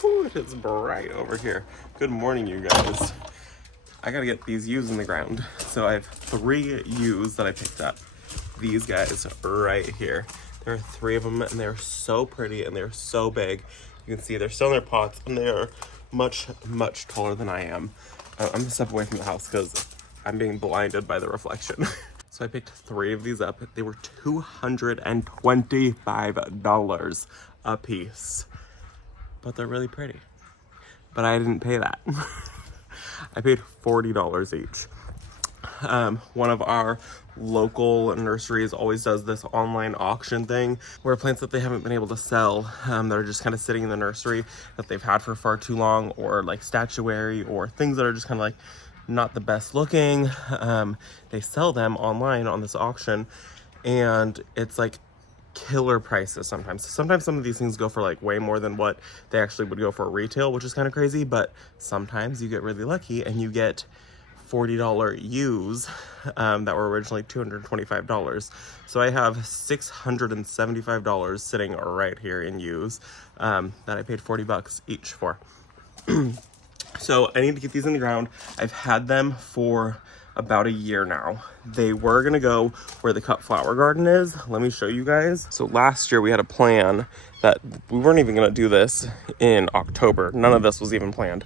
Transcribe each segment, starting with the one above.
Whew, it is bright over here. Good morning, you guys. I gotta get these U's in the ground. So I have 3 U's that I picked up. These guys right here. There are 3 of them and they're so pretty and they're so big. You can see they're still in their pots and they are much, much taller than I am. I'm gonna step away from the house because I'm being blinded by the reflection. So I picked 3 of these up. They were $225 a piece. But they're really pretty. But I didn't pay that. I paid $40 each. One of our local nurseries always does this online auction thing where plants that they haven't been able to sell that are just kind of sitting in the nursery that they've had for far too long, or like statuary or things that are just kind of like not the best looking, they sell them online on this auction, and it's like killer prices sometimes. Sometimes some of these things go for like way more than what they actually would go for retail, which is kind of crazy, but sometimes you get really lucky and you get $40 U's that were originally $225. So I have $675 sitting right here in U's that I paid 40 bucks each for. So I need to get these in the ground. I've had them for about a year now. They were gonna go where the cut flower garden is. Let me show you guys. So last year we had a plan that we weren't even gonna do this in October. None of this was even planned.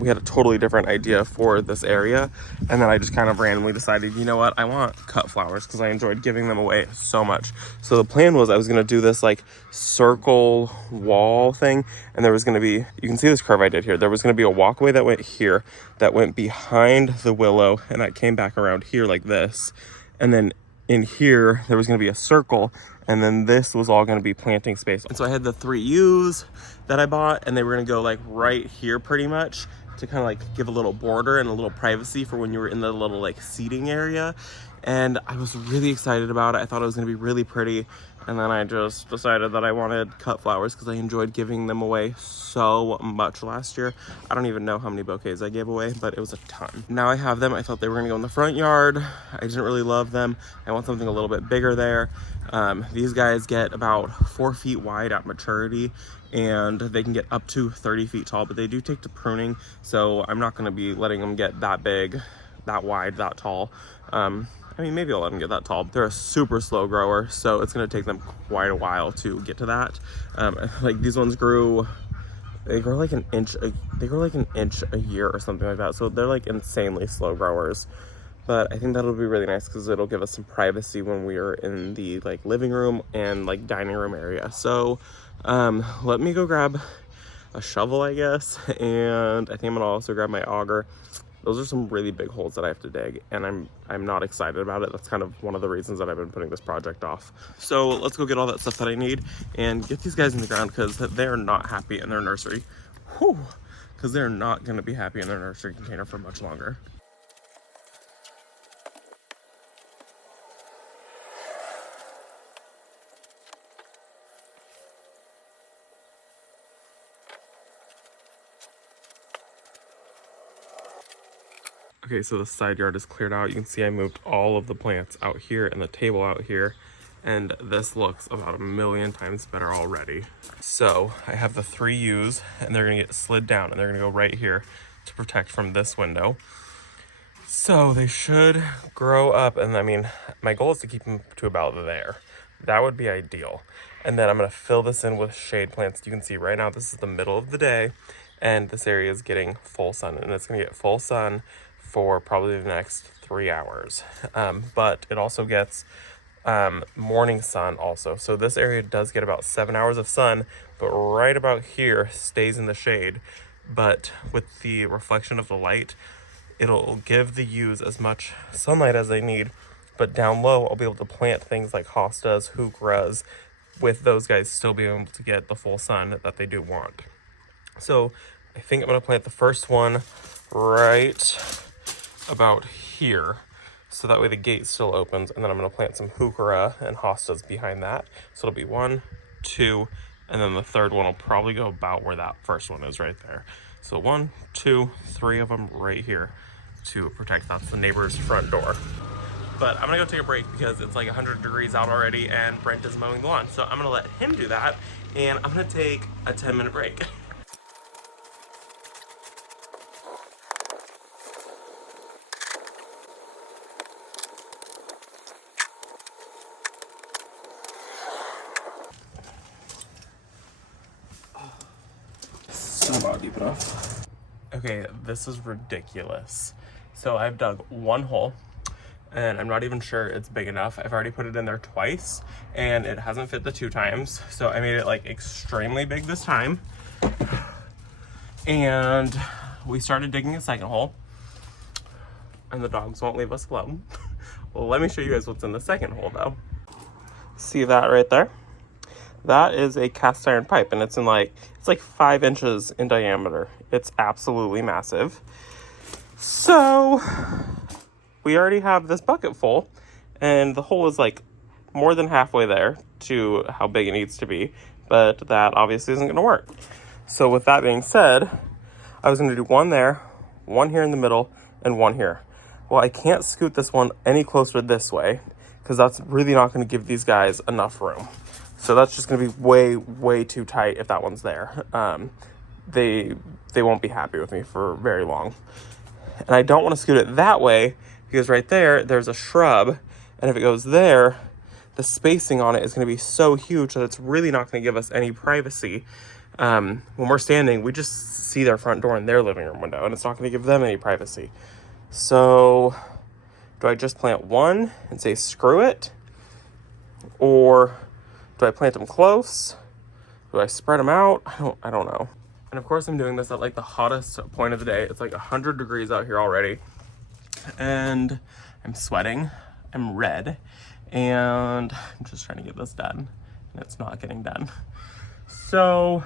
We had a totally different idea for this area. And then I just kind of randomly decided, you know what? I want cut flowers because I enjoyed giving them away so much. So the plan was I was gonna do this like circle wall thing. And there was gonna be, you can see this curve I did here. There was gonna be a walkway that went here, that went behind the willow, and I came back around here like this. And then in here, there was gonna be a circle, and then this was all gonna be planting space. And so I had the 3 U's that I bought, and they were gonna go like right here pretty much to kind of like give a little border and a little privacy for when you were in the little like seating area. And I was really excited about it. I thought it was gonna be really pretty. And then I just decided that I wanted cut flowers because I enjoyed giving them away so much last year. I don't even know how many bouquets I gave away, but it was a ton. Now I have them. I thought they were gonna go in the front yard. I didn't really love them. I want something a little bit bigger there. These guys get about 4 feet wide at maturity, and they can get up to 30 feet tall, but they do take to pruning. So I'm not gonna be letting them get that big, that wide, that tall. I mean, maybe I'll let them get that tall. They're a super slow grower, so it's gonna take them quite a while to get to that. Like these ones they grow like an inch a year or something like that. So they're like insanely slow growers. But I think that'll be really nice because it'll give us some privacy when we are in the like living room and like dining room area. So let me go grab a shovel, I guess, and I think I'm gonna also grab my auger. Those are some really big holes that I have to dig, and I'm not excited about it. That's kind of one of the reasons that I've been putting this project off. So let's go get all that stuff that I need and get these guys in the ground because they're not happy in their nursery. Whew, because they're not gonna be happy in their nursery container for much longer. Okay, so the side yard is cleared out. You can see I moved all of the plants out here and the table out here, and this looks about 1,000,000 times better already. So I have the 3 U's, and they're gonna get slid down, and they're gonna go right here to protect from this window. So they should grow up, and I mean, my goal is to keep them to about there. That would be ideal. And then I'm gonna fill this in with shade plants. You can see right now this is the middle of the day, and this area is getting full sun, and it's gonna get full sun for probably the next 3 hours. But it also gets morning sun also. So this area does get about 7 hours of sun, but right about here stays in the shade. But with the reflection of the light, it'll give the U's as much sunlight as they need. But down low, I'll be able to plant things like hostas, heucheras, with those guys still being able to get the full sun that they do want. So I think I'm gonna plant the first one right about here, so that way the gate still opens, and then I'm going to plant some heuchera and hostas behind that. So it'll be 1, 2, and then the third one will probably go about where that first one is right there. So 1, 2, 3 of them right here to protect. That's the neighbor's front door. But I'm gonna go take a break because it's like 100 degrees out already and Brent is mowing the lawn. So I'm gonna let him do that, and I'm gonna take a 10-minute break. Still not deep enough. Okay, this is ridiculous. So I've dug one hole and I'm not even sure it's big enough. I've already put it in there twice and it hasn't fit the 2 times. So I made it like extremely big this time. And we started digging a second hole and the dogs won't leave us alone. Well, let me show you guys what's in the second hole though. See that right there? That is a cast iron pipe and it's like 5 inches in diameter. It's absolutely massive. So we already have this bucket full and the hole is like more than halfway there to how big it needs to be, but that obviously isn't gonna work. So with that being said, I was gonna do one there, one here in the middle, and one here. Well, I can't scoot this one any closer this way because that's really not gonna give these guys enough room. So that's just gonna be way, way too tight if that one's there. They won't be happy with me for very long. And I don't wanna scoot it that way because right there, there's a shrub. And if it goes there, the spacing on it is gonna be so huge that it's really not gonna give us any privacy. When we're standing, we just see their front door and their living room window, and it's not gonna give them any privacy. So do I just plant one and say screw it? Or do I plant them close? Do I spread them out? I don't know. And of course I'm doing this at like the hottest point of the day. It's like 100 degrees out here already. And I'm sweating, I'm red, and I'm just trying to get this done. And it's not getting done. So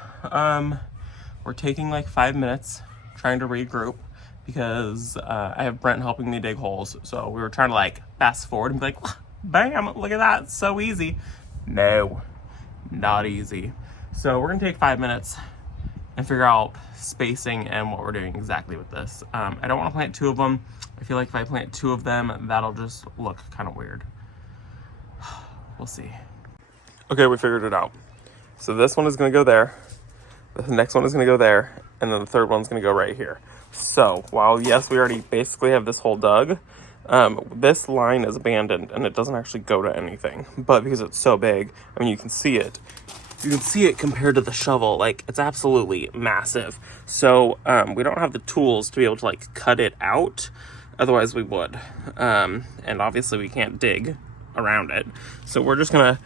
we're taking like 5 minutes trying to regroup because I have Brent helping me dig holes. So we were trying to like fast forward and be like, bam, look at that, so easy. No, not easy. So we're gonna take 5 minutes and figure out spacing and what we're doing exactly with this. I don't wanna plant 2 of them. I feel like if I plant 2 of them, that'll just look kind of weird. We'll see. Okay, we figured it out. So this one is gonna go there. The next one is gonna go there. And then the third one's gonna go right here. So while yes, we already basically have this hole dug, this line is abandoned and it doesn't actually go to anything. But because it's so big, I mean, you can see it. You can see it compared to the shovel, like it's absolutely massive. So we don't have the tools to be able to like cut it out. Otherwise we would. And obviously we can't dig around it. So we're just gonna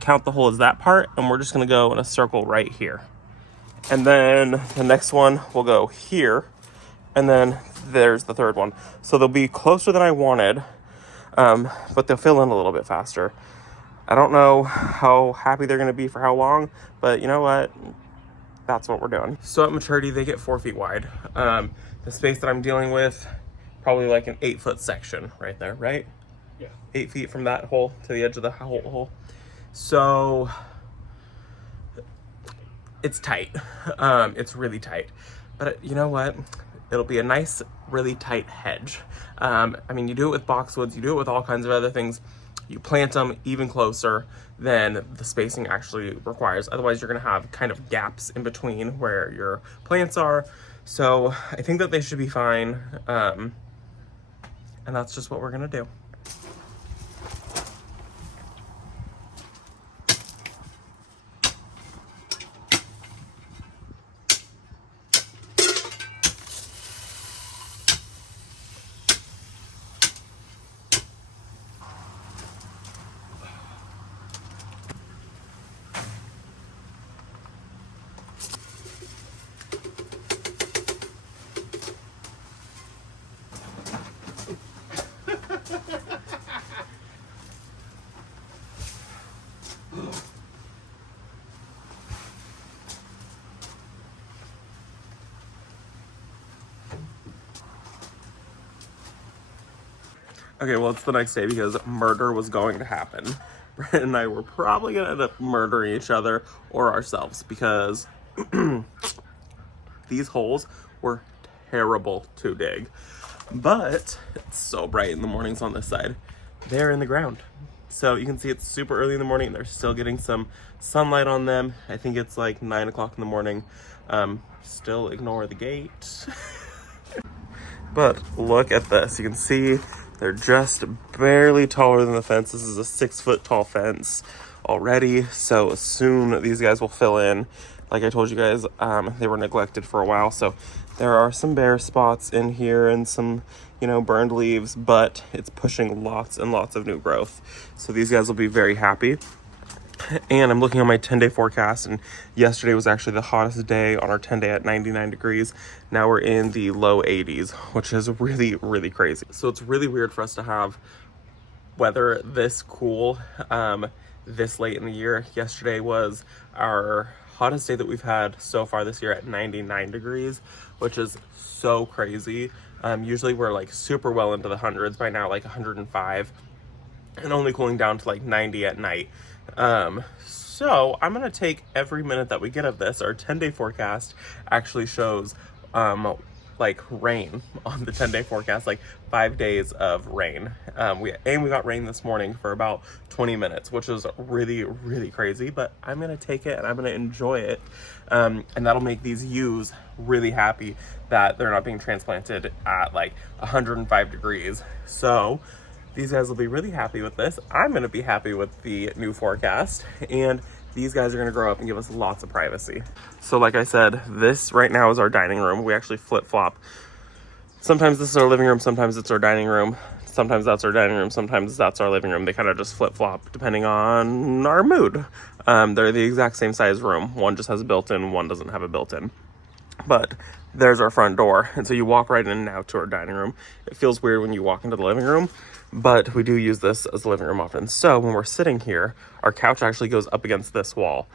count the hole as that part and we're just gonna go in a circle right here. And then the next one will go here. And then there's the third one. So they'll be closer than I wanted, but they'll fill in a little bit faster. I don't know how happy they're gonna be for how long, but you know what? That's what we're doing. So at maturity, they get 4 feet wide. The space that I'm dealing with, probably like an 8-foot section right there, right? Yeah. 8 feet from that hole to the edge of the hole. So it's tight. It's really tight. But you know what? It'll be a nice, really tight hedge. I mean, you do it with boxwoods, you do it with all kinds of other things. You plant them even closer than the spacing actually requires. Otherwise, you're gonna have kind of gaps in between where your plants are. So I think that they should be fine. And that's just what we're gonna do. Okay, well, it's the next day because murder was going to happen. Brent and I were probably gonna end up murdering each other or ourselves because these holes were terrible to dig. But it's so bright in the mornings on this side. They're in the ground. So you can see it's super early in the morning. They're still getting some sunlight on them. I think it's like 9 o'clock in the morning. Still ignore the gate. But look at this. You can see they're just barely taller than the fence. This is a 6 foot tall fence. already. So soon these guys will fill in. Like I told you guys, they were neglected for a while. So there are some bare spots in here and some, you know, burned leaves, but it's pushing lots and lots of new growth. So these guys will be very happy. And I'm looking on my 10-day forecast, and yesterday was actually the hottest day on our 10-day at 99 degrees. Now we're in the low 80s, which is really, really crazy. So it's really weird for us to have weather this cool this late in the year. Yesterday was our hottest day that we've had so far this year at 99 degrees, which is so crazy. Usually we're like super well into the hundreds by now, like 105, and only cooling down to like 90 at night. So I'm gonna take every minute that we get of this. Our 10-day forecast actually shows like rain on the 10-day forecast, like 5 days of rain. We got rain this morning for about 20 minutes, which is really, really crazy, but I'm gonna take it and I'm gonna enjoy it. And that'll make these ewes really happy that they're not being transplanted at like 105 degrees. So these guys will be really happy with this. I'm gonna be happy with the new forecast, and these guys are gonna grow up and give us lots of privacy. So like I said, this right now is our dining room. We actually flip-flop. Sometimes this is our living room, sometimes it's our dining room. Sometimes that's our dining room, sometimes that's our living room. They kind of just flip-flop depending on our mood. They're the exact same size room. One just has a built-in, one doesn't have a built-in. But there's our front door, and so you walk right in now to our dining room. It feels weird when you walk into the living room, but we do use this as a living room often. So when we're sitting here, our couch actually goes up against this wall,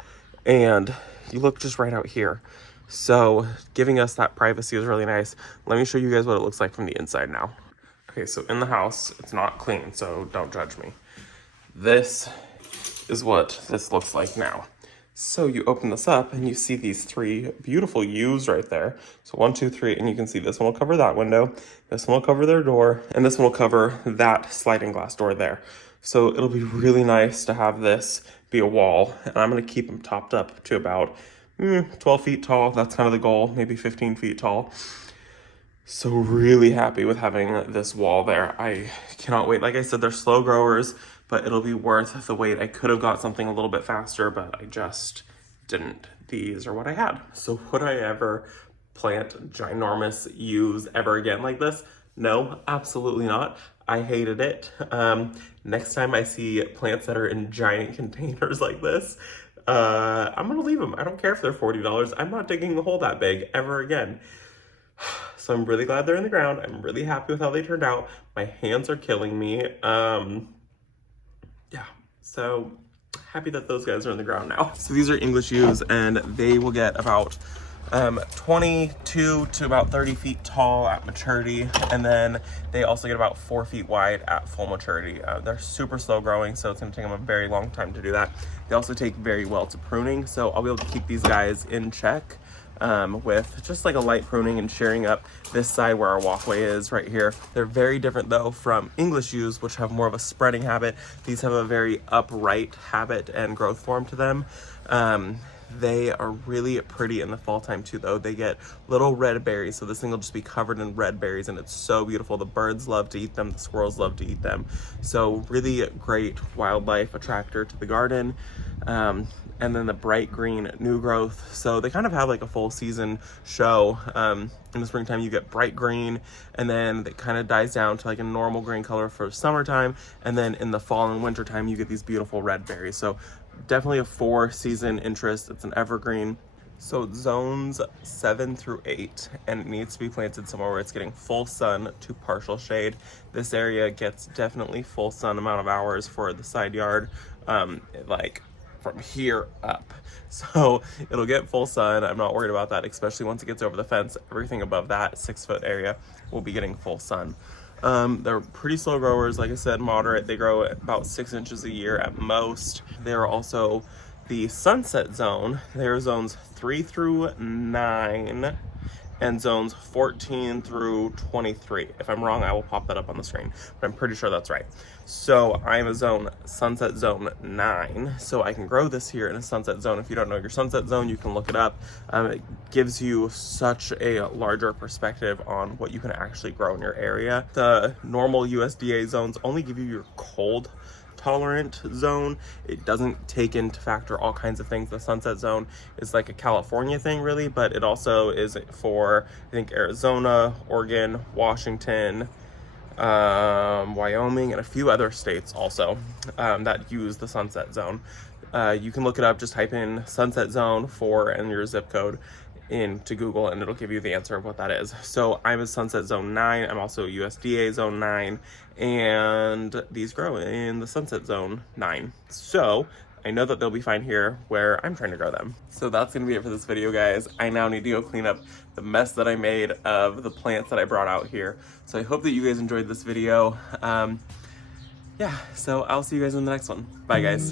and you look just right out here. So giving us that privacy is really nice. Let me show you guys what it looks like from the inside now. Okay, so in the house, it's not clean, so don't judge me. This is what this looks like now. So you open this up and you see these 3 beautiful ewes right there. So 1, 2, 3, and you can see this one will cover that window, this one will cover their door, and this one will cover that sliding glass door there. So it'll be really nice to have this be a wall, and I'm gonna keep them topped up to about 12 feet tall. That's kind of the goal, maybe 15 feet tall. So really happy with having this wall there. I cannot wait. Like I said, they're slow growers, but it'll be worth the wait. I could have got something a little bit faster, but I just didn't. These are what I had. So would I ever plant ginormous ewes ever again like this? No, absolutely not. I hated it. Next time I see plants that are in giant containers like this, I'm gonna leave them. I don't care if they're $40. I'm not digging a hole that big ever again. So I'm really glad they're in the ground. I'm really happy with how they turned out. My hands are killing me. Yeah, so happy that those guys are in the ground now. So these are English ewes, and they will get about 22 to about 30 feet tall at maturity, and then they also get about 4 feet wide at full maturity. They're super slow growing, so it's gonna take them a very long time to do that. They also take very well to pruning, so I'll be able to keep these guys in check with just like a light pruning and shearing up this side where our walkway is right here. They're very different though from English ewes, which have more of a spreading habit. These have a very upright habit and growth form to them. They are really pretty in the fall time too though. They get little red berries, so this thing will just be covered in red berries, and it's so beautiful. The birds love to eat them, the squirrels love to eat them. So really great wildlife attractor to the garden. And then the bright green new growth. So they kind of have like a full season show. In the springtime you get bright green, and then it kind of dies down to like a normal green color for summertime. And then in the fall and winter time you get these beautiful red berries. So definitely a 4-season interest. It's an evergreen. So it's zones 7 through 8, and it needs to be planted somewhere where it's getting full sun to partial shade. This area gets definitely full sun amount of hours for the side yard, like from here up. So it'll get full sun. I'm not worried about that, especially once it gets over the fence. Everything above that 6-foot area will be getting full sun. They're pretty slow growers, like I said, moderate. They grow at about 6 inches a year at most. They're also the sunset zone. They're zones 3 through 9 and zones 14 through 23. If I'm wrong, I will pop that up on the screen, but I'm pretty sure that's right. So I'm a zone, sunset zone 9, so I can grow this here in a sunset zone. If you don't know your sunset zone, you can look it up. It gives you such a larger perspective on what you can actually grow in your area. The normal USDA zones only give you your cold tolerant zone. It doesn't take into factor all kinds of things. The sunset zone is like a California thing really, but it also is for, I think, Arizona, Oregon, Washington, Wyoming, and a few other states also that use the sunset zone. You can look it up, just type in sunset zone and your zip code into Google, and it'll give you the answer of what that is. So I'm a sunset zone 9. I'm also USDA zone 9, and these grow in the sunset zone 9. So I know that they'll be fine here where I'm trying to grow them. So that's gonna be it for this video, guys. I now need to go clean up the mess that I made of the plants that I brought out here. So I hope that you guys enjoyed this video. Yeah, so I'll see you guys in the next one. Bye, guys.